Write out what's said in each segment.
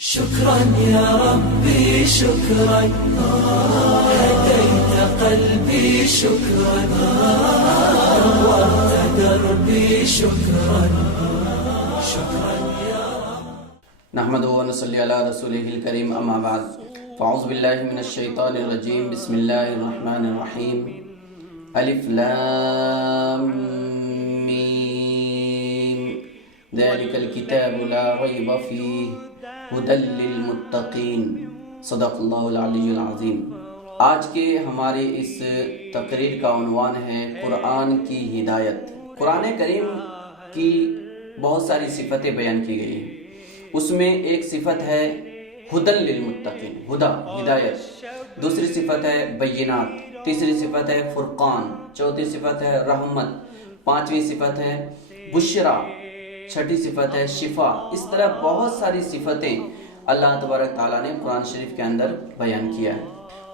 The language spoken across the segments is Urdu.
شكرا يا ربي شكرا هديت قلبي شكرا نورت دربي شكرا شكرا يا رب. نحمده ونصلي على رسوله الكريم اما بعد فاعوذ بالله من الشيطان الرجيم بسم الله الرحمن الرحيم الف لام میم ذلك الكتاب لا ريب فيه ہدی للمتقین صدق اللہ العلی العظیم۔ آج کے ہماری اس تقریر کا عنوان ہے قرآن کی ہدایت۔ قرآن کریم کی بہت ساری صفتیں بیان کی گئی ہیں، اس میں ایک صفت ہے ہدی للمتقین، ہدا ہدایت، دوسری صفت ہے بینات، تیسری صفت ہے فرقان، چوتھی صفت ہے رحمت، پانچویں صفت ہے بشرا، چھٹی صفت ہے شفا۔ اس طرح بہت ساری صفتیں اللہ تبارک تعالیٰ نے قرآن شریف کے اندر بیان کیا ہے۔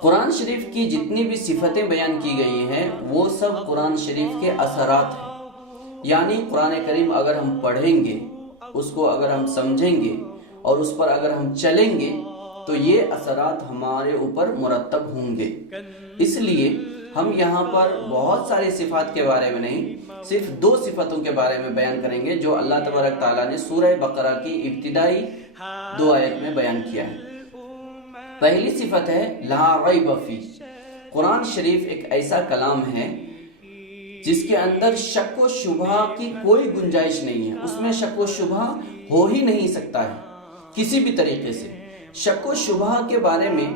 قرآن شریف کی جتنی بھی صفتیں بیان کی گئی ہیں وہ سب قرآن شریف کے اثرات ہیں، یعنی قرآن کریم اگر ہم پڑھیں گے، اس کو اگر ہم سمجھیں گے اور اس پر اگر ہم چلیں گے تو یہ اثرات ہمارے اوپر مرتب ہوں گے۔ اس لیے ہم یہاں پر بہت ساری صفات کے بارے میں نہیں، صرف دو صفتوں کے بارے میں بیان کریں گے جو اللہ تبارک تعالیٰ نے سورہ بقرہ کی ابتدائی 2 آیت میں بیان کیا ہے۔ پہلی صفت ہے لا ریب فیہ۔ قرآن شریف ایک ایسا کلام ہے جس کے اندر شک و شبہ کی کوئی گنجائش نہیں ہے، اس میں شک و شبہ ہو ہی نہیں سکتا ہے کسی بھی طریقے سے۔ شک و شبہ کے بارے میں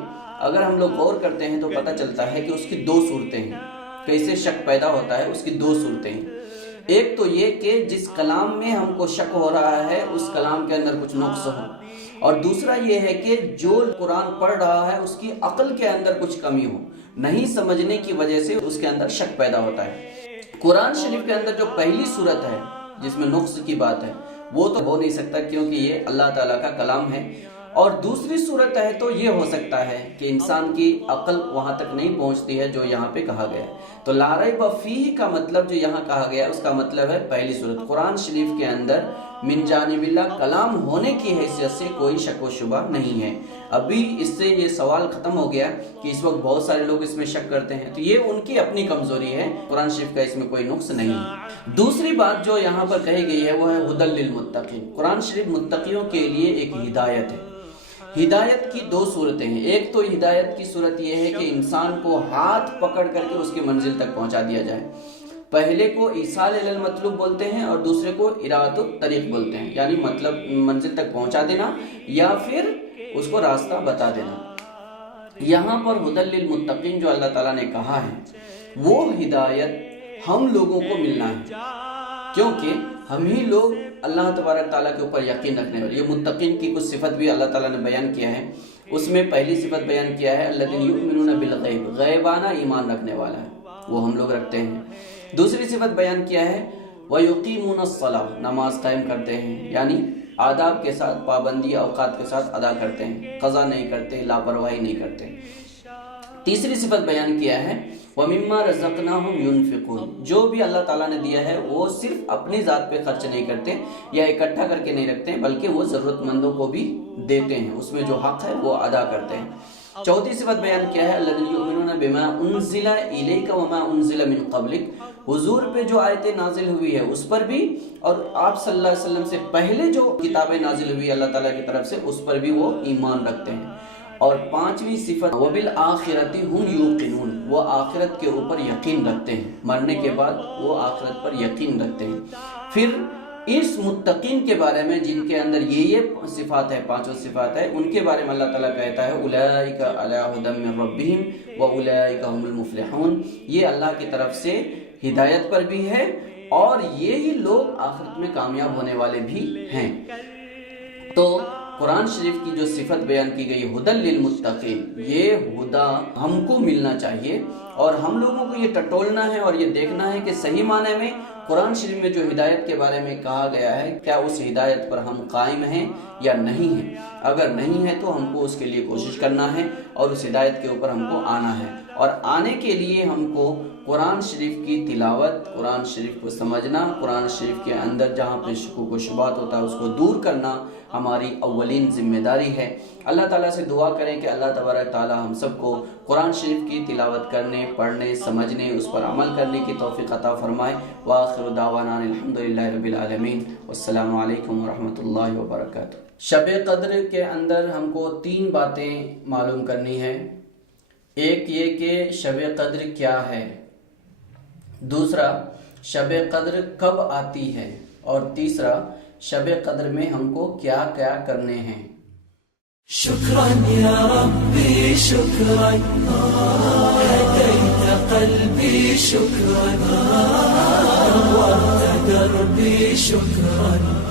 اگر ہم لوگ غور کرتے ہیں تو پتہ چلتا ہے کہ اس کی 2 صورتیں ہیں، کیسے شک پیدا ہوتا ہے، اس کی 2 صورتیں ہیں۔ ایک تو یہ کہ جس کلام میں ہم کو شک ہو رہا ہے اس کلام کے اندر کچھ نقص ہو، اور دوسرا یہ ہے کہ جو قرآن پڑھ رہا ہے اس کی عقل کے اندر کچھ کمی ہو، نہیں سمجھنے کی وجہ سے اس کے اندر شک پیدا ہوتا ہے۔ قرآن شریف کے اندر جو پہلی صورت ہے جس میں نقص کی بات ہے وہ تو ہو نہیں سکتا کیونکہ یہ اللہ تعالیٰ کا کلام ہے، اور دوسری صورت ہے تو یہ ہو سکتا ہے کہ انسان کی عقل وہاں تک نہیں پہنچتی ہے جو یہاں پہ کہا گیا ہے۔ تو لا ریب فیہ کا مطلب جو یہاں کہا گیا ہے اس کا مطلب ہے پہلی صورت، قرآن شریف کے اندر من جانب اللہ کلام ہونے کی حیثیت سے کوئی شک و شبہ نہیں ہے۔ ابھی اس سے یہ سوال ختم ہو گیا کہ اس وقت بہت سارے لوگ اس میں شک کرتے ہیں، تو یہ ان کی اپنی کمزوری ہے، قرآن شریف کا اس میں کوئی نقص نہیں ہے۔ دوسری بات جو یہاں پر کہی گئی ہے وہ ہے ہدی للمتقین۔ قرآن شریف متقیوں کے لیے ایک ہدایت ہے۔ ہدایت کی 2 صورتیں ہیں، ایک تو ہدایت کی صورت یہ ہے کہ انسان کو ہاتھ پکڑ کر کے اس کی منزل تک پہنچا دیا جائے۔ پہلے کو ایصال الی المطلوب بولتے ہیں اور دوسرے کو ارادۃ الطریق بولتے ہیں، یعنی مطلب منزل تک پہنچا دینا یا پھر اس کو راستہ بتا دینا۔ یہاں پر ہدی للمتقین جو اللہ تعالیٰ نے کہا ہے وہ ہدایت ہم لوگوں کو ملنا ہے، کیونکہ ہم ہی لوگ اللہ تبارک تعالیٰ کے اوپر یقین رکھنے والے۔ یہ متقین کی کچھ صفت بھی اللہ تعالیٰ نے بیان کیا ہے، اس میں پہلی صفت بیان کیا ہے الذین یؤمنون بالغیب، غیبانہ ایمان رکھنے والا ہے، وہ ہم لوگ رکھتے ہیں۔ دوسری صفت بیان کیا ہے وَيُقِيمُونَ الصَّلَاةَ، نماز قائم کرتے ہیں، یعنی آداب کے ساتھ، پابندی اوقات کے ساتھ ادا کرتے ہیں، قضا نہیں کرتے، لاپرواہی نہیں کرتے۔ تیسری صفت بیان کیا ہے وَمِمَّا رَزَقْنَاهُمْ يُنْفِقُونَ، جو بھی اللہ تعالیٰ نے دیا ہے وہ صرف اپنی ذات پہ خرچ نہیں کرتے یا اکٹھا کر کے نہیں رکھتے بلکہ وہ ضرورت مندوں کو بھی دیتے ہیں، اس میں جو حق ہے وہ ادا کرتے ہیں۔ چوتھی صفت بیان کیا ہے الذین یؤمنون بما انزل الیک وما انزل من قبلک، حضور پہ جو آیتیں نازل ہوئی ہے اس پر بھی، اور آپ صلی اللہ علیہ وسلم سے پہلے جو کتابیں نازل ہوئی اللہ تعالیٰ کی طرف سے اس پر بھی وہ ایمان رکھتے ہیں۔ اور پانچویں صفت وبالآخرۃ ھم یوقنون، وہ آخرت کے اوپر یقین رکھتے ہیں، مرنے کے بعد وہ آخرت پر یقین رکھتے ہیں۔ پھر اس متقین کے بارے میں جن کے اندر یہ صفات ہے، 5 صفات ہے، ان کے بارے میں اللہ تعالیٰ کہتا ہے اولئک علی ھدی من ربہم واولئک ھم المفلحون، یہ اللہ کی طرف سے ہدایت پر بھی ہے اور یہی لوگ آخرت میں کامیاب ہونے والے بھی ہیں۔ تو قرآن شریف کی جو صفت بیان کی گئی ہدی للمتقین، یہ ہدا ہم کو ملنا چاہیے اور ہم لوگوں کو یہ ٹٹولنا ہے اور یہ دیکھنا ہے کہ صحیح معنی میں قرآن شریف میں جو ہدایت کے بارے میں کہا گیا ہے کیا اس ہدایت پر ہم قائم ہیں یا نہیں ہیں۔ اگر نہیں ہے تو ہم کو اس کے لیے کوشش کرنا ہے اور اس ہدایت کے اوپر ہم کو آنا ہے، اور آنے کے لیے ہم کو قرآن شریف کی تلاوت، قرآن شریف کو سمجھنا، قرآن شریف کے اندر جہاں پہ شکوک و شبہات ہوتا ہے اس کو دور کرنا، ہماری اولین ذمہ داری ہے۔ اللہ تعالیٰ سے دعا کریں کہ اللہ تبارک تعالیٰ ہم سب کو قرآن شریف کی تلاوت کرنے، پڑھنے، سمجھنے، اس پر عمل کرنے کی توفیق عطا فرمائے۔ وآخر دعوانا الحمدللہ رب العالمین، والسلام علیکم ورحمۃ اللہ وبرکاتہ۔ شب قدر کے اندر ہم کو 3 باتیں معلوم کرنی ہے۔ ایک یہ کہ شب قدر کیا ہے، دوسرا شب قدر کب آتی ہے، اور تیسرا شب قدر میں ہم کو کیا کیا کرنے ہیں۔ شکرا یا ربی شکرا، هدیت قلبی شکرا، نورت دربی شکرا۔